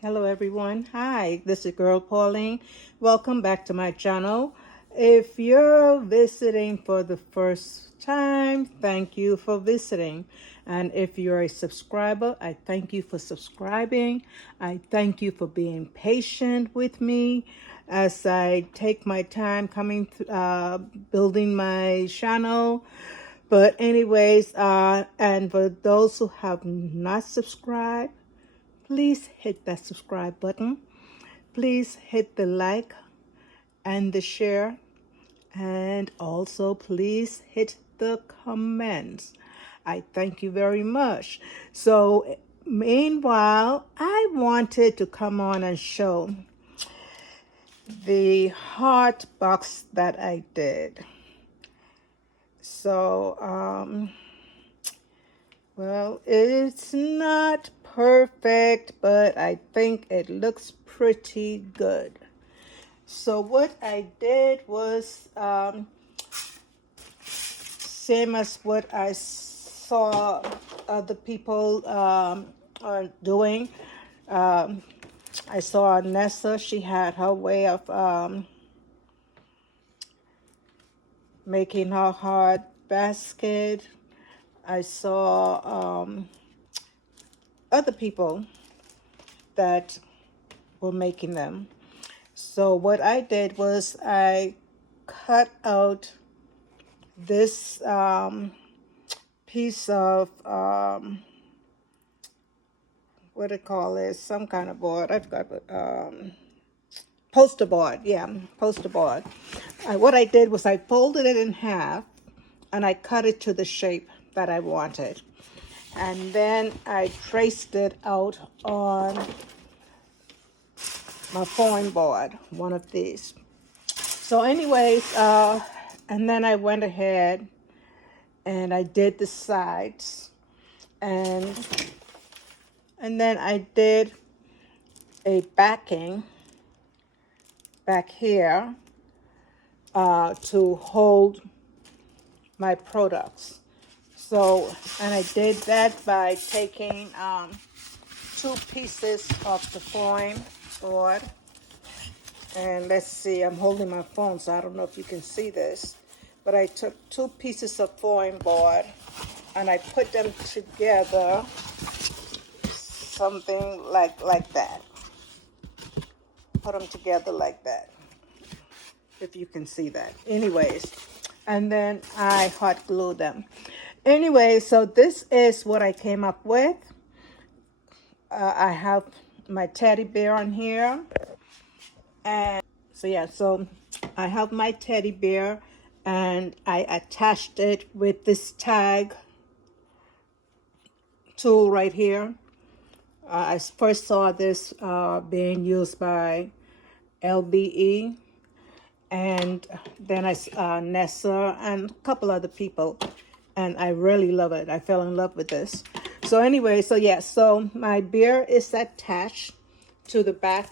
Hello everyone. Hi, this is Girl Pauline. Welcome back to my channel. If you're visiting for the first time, thank you for visiting. And if you're a subscriber, I thank you for subscribing. I thank you for being patient with me as I take my time building my channel. But anyways, and for those who have not subscribed, please hit that subscribe button. Please hit the like and the share. And also please hit the comments. I thank you very much. So meanwhile, I wanted to come on and show the heart box that I did. So, well, it's not perfect, but I think it looks pretty good. So what I did was same as what I saw other people are doing. Um, I saw Nessa, she had her way of making her heart basket. I saw other people that were making them. So what I did was I cut out this piece of what do you call it? Some kind of board. I've got poster board. Yeah, poster board. What I did was I folded it in half and I cut it to the shape that I wanted. And then I traced it out on my foam board, one of these. So anyways, and then I went ahead and I did the sides, and then I did a backing back here to hold my products. So, and I did that by taking two pieces of the foam board. And let's see, I'm holding my phone, so I don't know if you can see this. But I took two pieces of foam board and I put them together, something like that. Put them together like that, if you can see that. Anyways, and then I hot glue them. Anyway, so this is what I came up with. I have my teddy bear on here. And so yeah, so I have my teddy bear and I attached it with this tag tool right here. I first saw this being used by LBE, and then Nessa and a couple other people, and I really love it. I fell in love with this. So anyway, so yeah, so my bear is attached to the back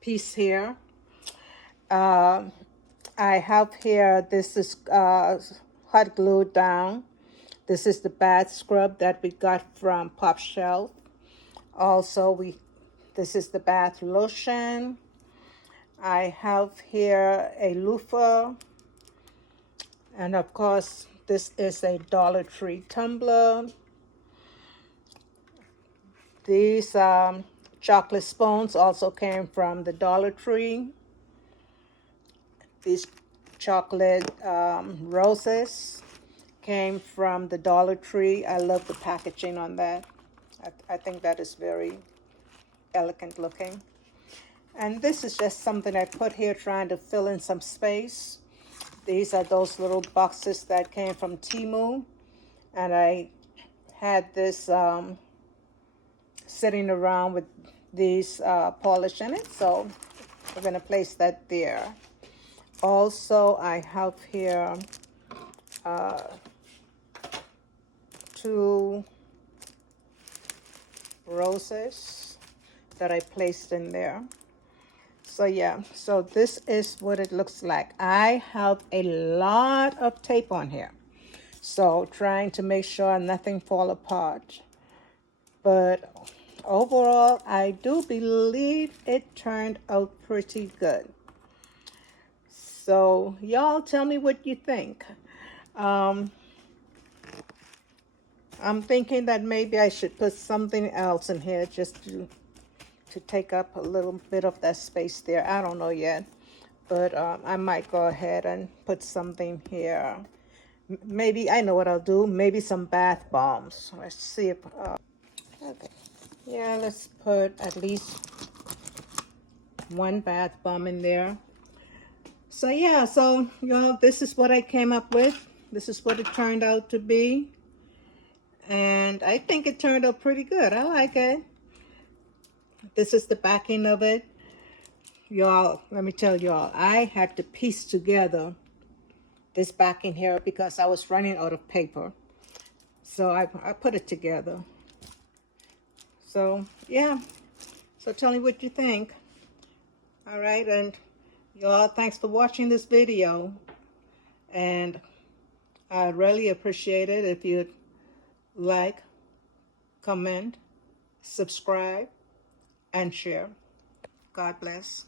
piece here. I have here, this is hot glued down. This is the bath scrub that we got from Pop Shelf. Also, this is the bath lotion. I have here a loofah. And of course, this is a Dollar Tree tumbler. These chocolate spoons also came from the Dollar Tree. These chocolate roses came from the Dollar Tree. I love the packaging on that. I think that is very elegant looking. And this is just something I put here trying to fill in some space. These are those little boxes that came from Temu. And I had this sitting around with these polish in it. So we're going to place that there. Also, I have here two roses that I placed in there. So yeah, so this is what it looks like. I have a lot of tape on here, so trying to make sure nothing fall apart. But overall, I do believe it turned out pretty good. So y'all tell me what you think. I'm thinking that maybe I should put something else in here just to take up a little bit of that space there. I don't know yet, but I might go ahead and put something here. Maybe I know what I'll do. Maybe some bath bombs. Let's see if okay. Yeah, let's put at least one bath bomb in there. So yeah, so y'all, this is what I came up with. This is what it turned out to be. And I think it turned out pretty good. I like it. This is the backing of it. Y'all, let me tell y'all, I had to piece together this backing here because I was running out of paper. So I put it together. So yeah, so tell me what you think. All right, and y'all, thanks for watching this video. And I really appreciate it if you'd like, comment, subscribe, and share. God bless.